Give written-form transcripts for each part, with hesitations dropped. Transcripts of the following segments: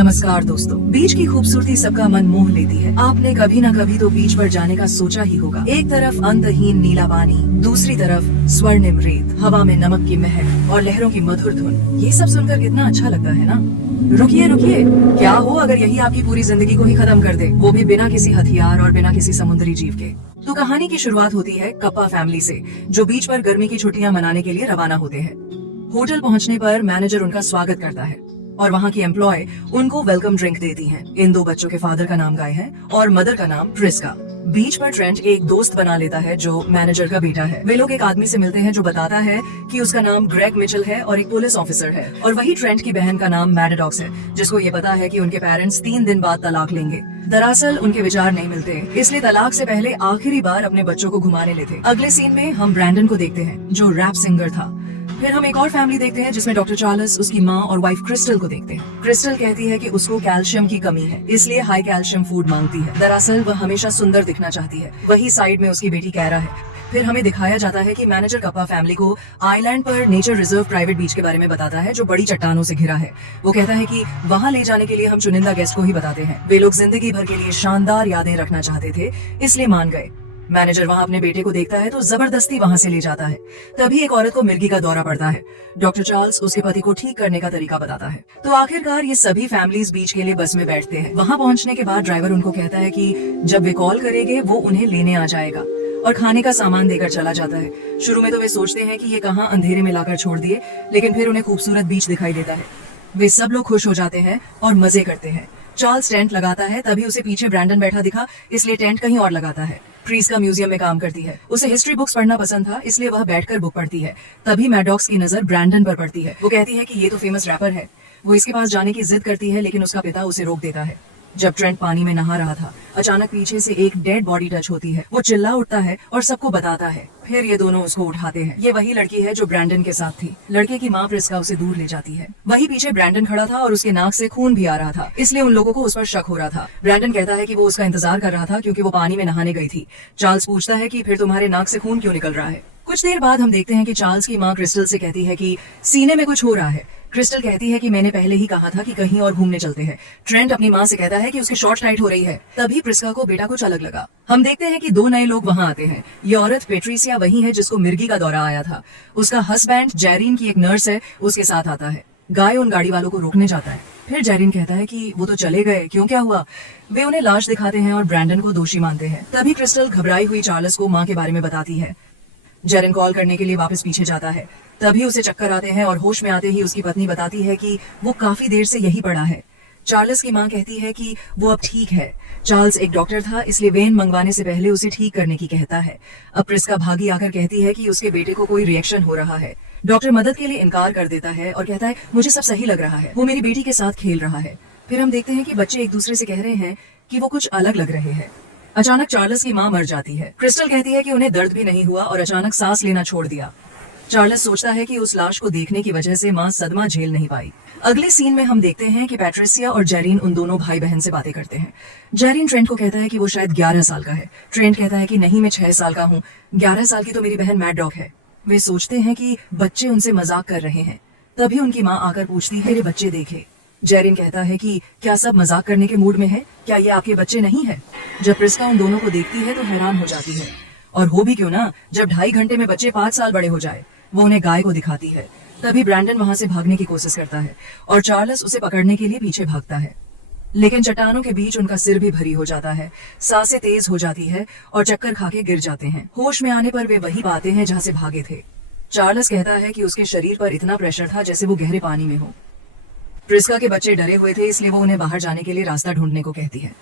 नमस्कार दोस्तों, बीच की खूबसूरती सबका मन मोह लेती है। आपने कभी न कभी तो बीच पर जाने का सोचा ही होगा। एक तरफ अंतहीन नीला पानी, दूसरी तरफ स्वर्णिम रेत, हवा में नमक की महक और लहरों की मधुर धुन। ये सब सुनकर कितना अच्छा लगता है ना। रुकिए रुकिए, क्या हो अगर यही आपकी पूरी जिंदगी को ही खत्म कर दे, वो भी बिना किसी हथियार और बिना किसी समुद्री जीव के। तो कहानी की शुरुआत होती है कप्पा फैमिली से, जो बीच पर गर्मी की छुट्टियां मनाने के लिए रवाना होते हैं। होटल पहुंचने पर मैनेजर उनका स्वागत करता है और वहाँ की एम्प्लॉय उनको वेलकम ड्रिंक देती हैं। इन दो बच्चों के फादर का नाम गाय है और मदर का नाम प्रिस्का। बीच पर ट्रेंट एक दोस्त बना लेता है जो मैनेजर का बेटा है। वे लोग एक आदमी से मिलते हैं जो बताता है कि उसका नाम ग्रेग मिचेल है और एक पुलिस ऑफिसर है। और वही ट्रेंट की बहन का नाम मैडॉक्स है, जिसको ये पता है कि उनके पेरेंट्स 3 दिन बाद तलाक लेंगे। दरअसल उनके विचार नहीं मिलते, इसलिए तलाक से पहले आखिरी बार अपने बच्चों को घुमाने लेते। अगले सीन में हम ब्रैंडन को देखते हैं जो रैप सिंगर था। फिर हम एक और फैमिली देखते हैं जिसमें डॉक्टर चार्ल्स, उसकी माँ और वाइफ क्रिस्टल को देखते हैं। क्रिस्टल कहती है कि उसको कैल्शियम की कमी है, इसलिए हाई कैल्शियम फूड मांगती है। दरअसल वह हमेशा सुंदर दिखना चाहती है। वही साइड में उसकी बेटी कैरा है। फिर हमें दिखाया जाता है कि मैनेजर कप्पा फैमिली को आइलैंड पर नेचर रिजर्व प्राइवेट बीच के बारे में बताता है, जो बड़ी चट्टानों से घिरा है। वो कहता है कि वहाँ ले जाने के लिए हम चुनिंदा गेस्ट को ही बताते हैं। वे लोग जिंदगी भर के लिए शानदार यादें रखना चाहते थे, इसलिए मान गए। मैनेजर वहाँ अपने बेटे को देखता है तो जबरदस्ती वहाँ से ले जाता है। तभी एक औरत को मिर्गी का दौरा पड़ता है। डॉक्टर चार्ल्स उसके पति को ठीक करने का तरीका बताता है। तो आखिरकार ये सभी फैमिलीज बीच के लिए बस में बैठते हैं। वहाँ पहुँचने के बाद ड्राइवर उनको कहता है कि जब वे कॉल करेंगे वो उन्हें लेने आ जाएगा और खाने का सामान देकर चला जाता है। शुरू में तो वे सोचते हैं कि ये कहाँ अंधेरे में लाकर छोड़ दिए, लेकिन फिर उन्हें खूबसूरत बीच दिखाई देता है। वे सब लोग खुश हो जाते हैं और मजे करते हैं। चार्ल्स टेंट लगाता है, तभी उसे पीछे ब्रैंडन बैठा दिखा, इसलिए टेंट कहीं और लगाता है। प्रीस्का म्यूजियम में काम करती है। उसे हिस्ट्री बुक्स पढ़ना पसंद था, इसलिए वह बैठकर बुक पढ़ती है। तभी मैडॉक्स की नजर ब्रैंडन पर पड़ती है। वो कहती है कि ये तो फेमस रैपर है। वो इसके पास जाने की जिद करती है, लेकिन उसका पिता उसे रोक देता है। जब ट्रेंट पानी में नहा रहा था, अचानक पीछे से एक डेड बॉडी टच होती है। वो चिल्ला उठता है और सबको बताता है। फिर ये दोनों उसको उठाते हैं। ये वही लड़की है जो ब्रैंडन के साथ थी। लड़के की माँ प्रिस्का उसे दूर ले जाती है। वही पीछे ब्रैंडन खड़ा था और उसके नाक से खून भी आ रहा था, इसलिए उन लोगों को उस पर शक हो रहा था। ब्रैंडन कहता है कि वो उसका इंतजार कर रहा था क्योंकि वो पानी में नहाने गई थी। चार्ल्स पूछता है कि फिर तुम्हारे नाक से खून क्यों निकल रहा है। कुछ देर बाद हम देखते हैं कि चार्ल्स की माँ क्रिस्टल से कहती है कि सीने में कुछ हो रहा है। क्रिस्टल कहती है कि मैंने पहले ही कहा था कि कहीं और घूमने चलते हैं। ट्रेंट अपनी माँ से कहता है कि उसकी शॉर्ट टाइट हो रही है। तभी प्रिस्का को बेटा कुछ अलग लगा। हम देखते हैं कि 2 नए लोग वहाँ आते हैं। ये औरत पेट्रिसिया वही है जिसको मिर्गी का दौरा आया था। उसका हस्बैंड जैरीन की एक नर्स है, उसके साथ आता है। गाय उन गाड़ी वालों को रोकने जाता है। फिर जैरीन कहता है कि वो तो चले गए, क्यों, क्या हुआ। वे उन्हें लाश दिखाते हैं और ब्रैंडन को दोषी मानते हैं। तभी क्रिस्टल घबराई हुई चार्ल्स को माँ के बारे में बताती है। जैरिन कॉल करने के लिए वापस पीछे जाता है। तभी उसे चक्कर आते हैं और होश में आते ही उसकी पत्नी बताती है कि वो काफी देर से यही पड़ा है। चार्ल्स की माँ कहती है कि वो अब ठीक है। चार्ल्स एक डॉक्टर था, इसलिए वेन मंगवाने से पहले उसे ठीक करने की कहता है। अब प्रिस्का भागी आकर कहती है कि उसके बेटे को कोई रिएक्शन हो रहा है। डॉक्टर मदद के लिए इनकार कर देता है और कहता है मुझे सब सही लग रहा है, वो मेरी बेटी के साथ खेल रहा है। फिर हम देखते हैं कि बच्चे एक दूसरे से कह रहे हैं कि वो कुछ अलग लग रहे हैं। अचानक चार्ल्स की माँ मर जाती है। क्रिस्टल कहती है कि उन्हें दर्द भी नहीं हुआ और अचानक सांस लेना छोड़ दिया। चार्ल्स सोचता है कि उस लाश को देखने की वजह से माँ सदमा झेल नहीं पाई। अगले सीन में हम देखते हैं कि पैट्रिसिया और जैरीन उन दोनों भाई बहन से बातें करते हैं। जैरीन ट्रेंट को कहता है कि वो शायद 11 साल का है। ट्रेंट कहता है कि नहीं, मैं 6 साल का हूँ। 11 साल की तो मेरी बहन मैडॉक है। वे सोचते हैं कि बच्चे उनसे मजाक कर रहे हैं। तभी उनकी माँ आकर पूछती है मेरे बच्चे देखे। जैरिन कहता है कि क्या सब मजाक करने के मूड में है, क्या ये आपके बच्चे नहीं है। जब प्रिस्का उन दोनों को देखती है तो हैरान हो जाती है। और हो भी क्यों ना, जब 2.5 घंटे में बच्चे 5 साल बड़े हो जाए। वो उन्हें गाय को दिखाती है। तभी ब्रैंडन वहां से भागने की कोशिश करता है और चार्ल्स उसे पकड़ने के लिए पीछे भागता है, लेकिन चट्टानों के बीच उनका सिर भी भरी हो जाता है। सांसें तेज हो जाती है और चक्कर खा के गिर जाते हैं। होश में आने पर वे वही पाते हैं जहाँ से भागे थे। चार्ल्स कहता है कि उसके शरीर पर इतना प्रेशर था जैसे वो गहरे पानी में हो। प्रिस्का के बच्चे डरे हुए थे, इसलिए वो उन्हें बाहर जाने के लिए रास्ता ढूंढने को कहती है।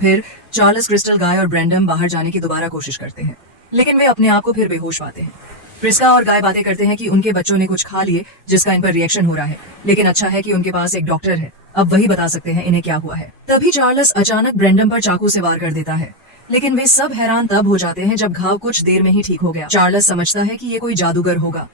फिर चार्ल्स, क्रिस्टल, गाय और ब्रैंडन बाहर जाने की दोबारा कोशिश करते हैं, लेकिन वे अपने आप को फिर बेहोश पाते हैं। प्रिस्का और गाय बातें करते हैं कि उनके बच्चों ने कुछ खा लिए जिसका इन पर रिएक्शन हो रहा है, लेकिन अच्छा है कि उनके पास एक डॉक्टर है, अब वही बता सकते हैं इन्हें क्या हुआ है। तभी चार्ल्स अचानक ब्रैंडन पर चाकू से वार कर देता है, लेकिन वे सब हैरान तब हो जाते हैं जब घाव कुछ देर में ही ठीक हो गया। चार्ल्स समझता है कि ये कोई जादूगर होगा।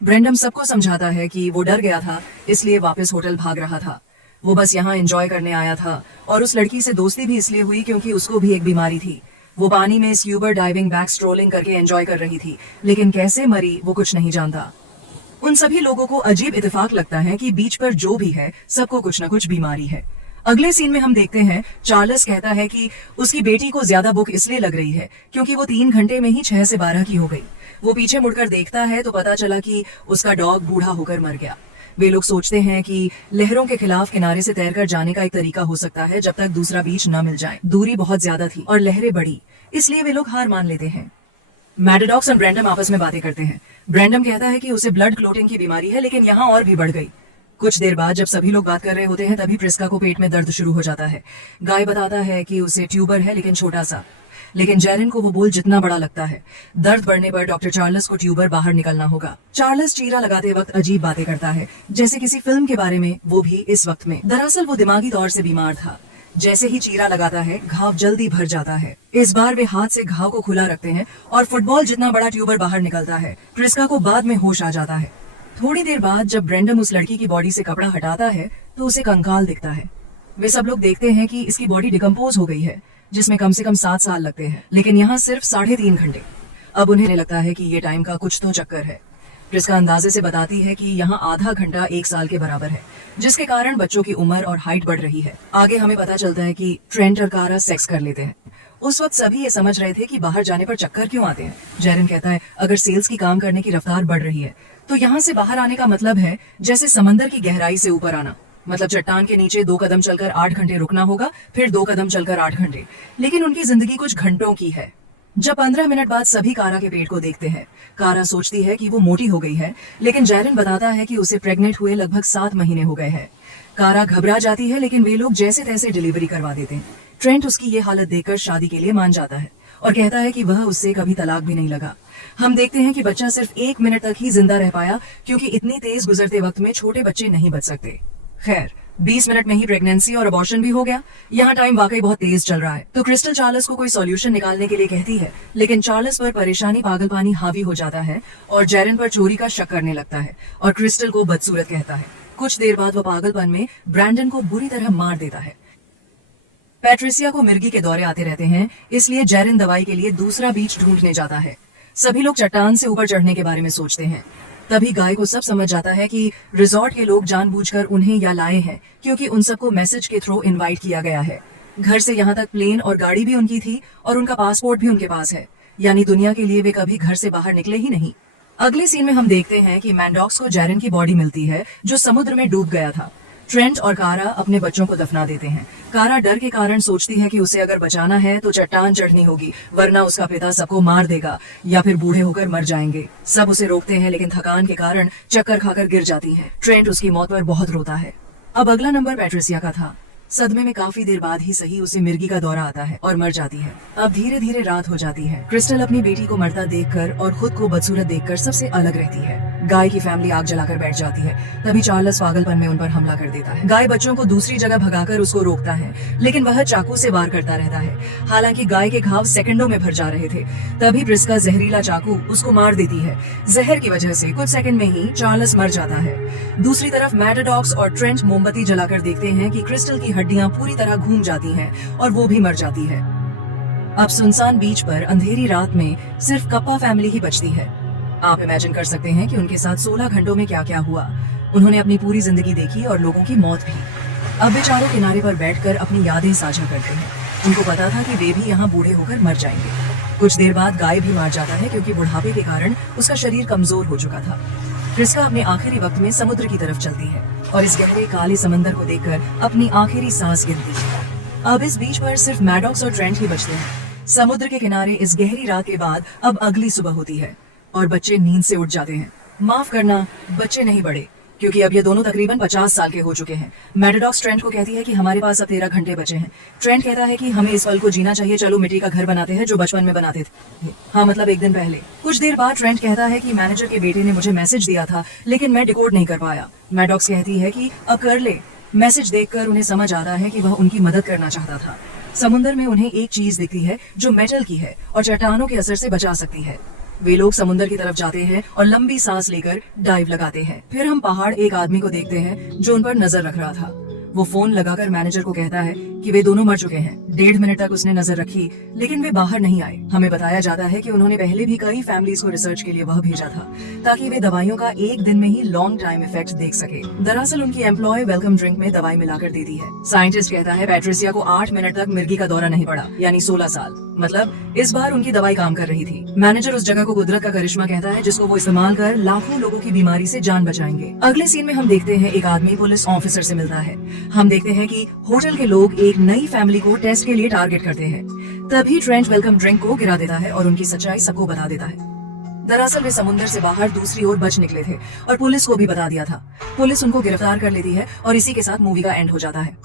ब्रैंडन सबको समझाता है कि वो डर गया था, इसलिए वापस होटल भाग रहा था। वो बस यहाँ एंजॉय करने आया था और उस लड़की से दोस्ती भी इसलिए हुई क्योंकि उसको भी एक बीमारी थी। वो पानी में स्क्यूबा डाइविंग, बैक स्ट्रोलिंग करके एंजॉय कर रही थी, लेकिन कैसे मरी वो कुछ नहीं जानता। उन सभी लोगों को अजीब इत्तेफाक लगता है कि बीच पर जो भी है सबको कुछ न कुछ बीमारी है। अगले सीन में हम देखते हैं चार्ल्स कहता है कि उसकी बेटी को ज्यादा भूख इसलिए लग रही है क्योंकि वो 3 घंटे में ही 6 से 12 की हो गई। वो पीछे मुड़कर देखता है तो पता चला कि उसका डॉग बूढ़ा होकर मर गया। वे लोग सोचते हैं कि लहरों के खिलाफ किनारे से तैरकर जाने का एक तरीका हो सकता है जब तक दूसरा बीच न मिल जाए। दूरी बहुत ज्यादा थी और लहरें बढ़ी, इसलिए वे लोग हार मान लेते हैं। मैडडॉक्स और ब्रैंडम आपस में बातें करते हैं। ब्रैंडम कहता है कि उसे ब्लड क्लोटिंग की बीमारी है, लेकिन यहाँ और भी बढ़ गई। कुछ देर बाद जब सभी लोग बात कर रहे होते हैं तभी प्रिस्का को पेट में दर्द शुरू हो जाता है। गाय बताता है कि उसे ट्यूबर है, लेकिन छोटा सा। लेकिन जेरन को वो बोल जितना बड़ा लगता है। दर्द बढ़ने पर डॉक्टर चार्ल्स को ट्यूबर बाहर निकलना होगा। चार्ल्स चीरा लगाते वक्त अजीब बातें करता है, जैसे किसी फिल्म के बारे में, वो भी इस वक्त में। दरअसल वो दिमागी तौर से बीमार था। जैसे ही चीरा लगाता है घाव जल्दी भर जाता है। इस बार वे हाथ से घाव को खुला रखते हैं और फुटबॉल जितना बड़ा ट्यूबर बाहर निकलता है। प्रिस्का को बाद में होश आ जाता है। थोड़ी देर बाद जब ब्रेंडम उस लड़की की बॉडी से कपड़ा हटाता है तो उसे कंकाल दिखता है। वे सब लोग देखते हैं कि इसकी बॉडी डिकम्पोज हो गई है, जिसमें कम से कम 7 साल लगते हैं, लेकिन यहाँ सिर्फ 3.5 घंटे। अब उन्हें लगता है कि ये टाइम का कुछ तो चक्कर है। प्रिस्का अंदाजे से बताती है कि यहाँ आधा घंटा 1 साल के बराबर है, जिसके कारण बच्चों की उम्र और हाइट बढ़ रही है। आगे हमें पता चलता है कि ट्रेंट और कारा सेक्स कर लेते हैं। उस वक्त सभी ये समझ रहे थे कि बाहर जाने पर चक्कर क्यों आते हैं। जेरन कहता है अगर सेल्स की काम करने की रफ्तार बढ़ रही है तो यहाँ से बाहर आने का मतलब है जैसे समंदर की गहराई से ऊपर आना। मतलब चट्टान के नीचे 2 कदम चलकर 8 घंटे रुकना होगा, फिर 2 कदम चलकर 8 घंटे। लेकिन उनकी जिंदगी कुछ घंटों की है। जब 15 मिनट बाद सभी कारा के पेट को देखते हैं, कारा सोचती है कि वो मोटी हो गई है, लेकिन जेरन बताता है कि उसे प्रेग्नेंट हुए लगभग 7 महीने हो गए हैं। कारा घबरा जाती है, लेकिन वे लोग जैसे तैसे डिलीवरी करवा देते हैं। ट्रेंट उसकी ये हालत देखकर शादी के लिए मान जाता है और कहता है कि वह उससे कभी तलाक भी नहीं लगा। हम देखते हैं कि बच्चा सिर्फ 1 मिनट तक ही जिंदा रह पाया, क्योंकि इतनी तेज गुजरते वक्त में छोटे बच्चे नहीं बच सकते। खैर 20 मिनट में ही प्रेगनेंसी और अबॉर्शन भी हो गया। यहाँ टाइम वाकई बहुत तेज चल रहा है। तो क्रिस्टल चार्ल्स को कोई सॉल्यूशन निकालने के लिए कहती है, लेकिन चार्ल्स पर परेशानी पागलपानी हावी हो जाता है और जेरन पर चोरी का शक करने लगता है और क्रिस्टल को बदसूरत कहता है। कुछ देर बाद वह पागलपन में ब्रैंडन को बुरी तरह मार देता है। पैट्रिसिया को मिर्गी के दौरे आते रहते हैं, इसलिए जेरन दवाई के लिए दूसरा बीच ढूंढने जाता है। सभी लोग चट्टान से ऊपर चढ़ने के बारे में सोचते हैं। तभी गाय को सब समझ जाता है कि रिजॉर्ट के लोग जानबूझकर उन्हें यहाँ लाए हैं, क्योंकि उन सबको मैसेज के थ्रू इनवाइट किया गया है। घर से यहाँ तक प्लेन और गाड़ी भी उनकी थी और उनका पासपोर्ट भी उनके पास है, यानी दुनिया के लिए वे कभी घर से बाहर निकले ही नहीं। अगले सीन में हम देखते हैं कि मैंडॉक्स को जेरन की बॉडी मिलती है जो समुद्र में डूब गया था। ट्रेंट और कारा अपने बच्चों को दफना देते हैं। कारा डर के कारण सोचती है कि उसे अगर बचाना है तो चट्टान चढ़नी होगी, वरना उसका पिता सबको मार देगा या फिर बूढ़े होकर मर जाएंगे। सब उसे रोकते हैं, लेकिन थकान के कारण चक्कर खाकर गिर जाती है। ट्रेंट उसकी मौत पर बहुत रोता है। अब अगला नंबर पैट्रिसिया का था। सदमे में काफी देर बाद ही सही उसे मिर्गी का दौरा आता है और मर जाती है। अब धीरे धीरे रात हो जाती है। क्रिस्टल अपनी बेटी को मरता देखकर और खुद को बदसूरत देखकर सबसे अलग रहती है। गाय की फैमिली आग जलाकर बैठ जाती है। तभी चार्ल्स पागलपन में उन पर हमला कर देता है। गाय बच्चों को दूसरी जगह भगाकर उसको रोकता है, लेकिन वह चाकू से वार करता रहता है। हालांकि गाय के घाव सेकंडों में भर जा रहे थे। तभी प्रिस्का जहरीला चाकू उसको मार देती है। जहर की वजह से कुछ सेकंड में ही चार्ल्स मर जाता है। दूसरी तरफ मैटाडॉक्स और ट्रेंट मोमबत्ती जलाकर देखते हैं कि क्रिस्टल की हड्डियां पूरी तरह घूम जाती हैं और वो भी मर जाती है। अब सुनसान बीच पर अंधेरी रात में सिर्फ कप्पा फैमिली ही बचती है। आप इमेजिन कर सकते हैं कि उनके साथ 16 घंटों में क्या क्या हुआ। उन्होंने अपनी पूरी जिंदगी देखी और लोगों की मौत भी। अब वे चारों किनारे पर बैठकर अपनी यादें साझा करते हैं। उनको पता था कि वे भी यहाँ बूढ़े होकर मर जाएंगे। कुछ देर बाद गाय भी मार जाता है, क्योंकि बुढ़ापे के कारण उसका शरीर कमजोर हो चुका था। प्रिस्का अपने आखिरी वक्त में समुद्र की तरफ चलती है और इस गहरे काले समंदर को देखकर अपनी आखिरी सांस गिनती है। अब इस बीच पर सिर्फ मैडॉक्स और ट्रेंट ही बचते हैं। समुद्र के किनारे इस गहरी रात के बाद अब अगली सुबह होती है और बच्चे नींद से उठ जाते हैं। माफ करना, बच्चे नहीं बड़े, क्योंकि अब ये दोनों तकरीबन 50 साल के हो चुके हैं। मैटाडॉक्स ट्रेंट को कहती है कि हमारे पास अब 13 घंटे बचे हैं। ट्रेंट कहता है कि हमें इस पल को जीना चाहिए, चलो मिट्टी का घर बनाते हैं जो बचपन में बनाते थे। हाँ, मतलब 1 दिन पहले। कुछ देर बाद ट्रेंट कहता है कि मैनेजर के बेटे ने मुझे मैसेज दिया था, लेकिन मैं डिकोड नहीं कर पाया। मैडॉक्स कहती है कि अब कर ले। मैसेज देखकर उन्हें समझ आता है कि वह उनकी मदद करना चाहता था। समुद्र में उन्हें एक चीज दिखती है जो मेटल की है और चट्टानों के असर से बचा सकती है। वे लोग समुद्र की तरफ जाते हैं और लंबी सांस लेकर डाइव लगाते हैं। फिर हम पहाड़ एक आदमी को देखते हैं जो उन पर नजर रख रहा था। वो फोन लगाकर मैनेजर को कहता है कि वे दोनों मर चुके हैं। 1.5 मिनट तक उसने नजर रखी, लेकिन वे बाहर नहीं आए। हमें बताया जाता है कि उन्होंने पहले भी कई फैमिलीज को रिसर्च के लिए वह भेजा था, ताकि वे दवाइयों का एक दिन में ही लॉन्ग टाइम इफेक्ट देख सके। दरअसल उनकी एम्प्लॉय वेलकम ड्रिंक में दवाई मिलाकर देती है। साइंटिस्ट कहता है पैट्रिसिया को 8 मिनट तक मिर्गी का दौरा नहीं पड़ा, यानी 16 साल। मतलब इस बार उनकी दवाई काम कर रही थी। मैनेजर उस जगह को कुदरत का करिश्मा कहता है, जिसको वो इस्तेमाल कर लाखों लोगों की बीमारी से जान बचाएंगे। अगले सीन में हम देखते हैं एक आदमी पुलिस ऑफिसर से मिलता है। हम देखते हैं कि होटल के लोग एक नई फैमिली को टेस्ट के लिए टारगेट करते हैं। तभी ट्रेंट वेलकम ड्रिंक को गिरा देता है और उनकी सच्चाई सबको बता देता है। दरअसल वे समुद्र से बाहर दूसरी ओर बच निकले थे और पुलिस को भी बता दिया था। पुलिस उनको गिरफ्तार कर लेती है और इसी के साथ मूवी का एंड हो जाता है।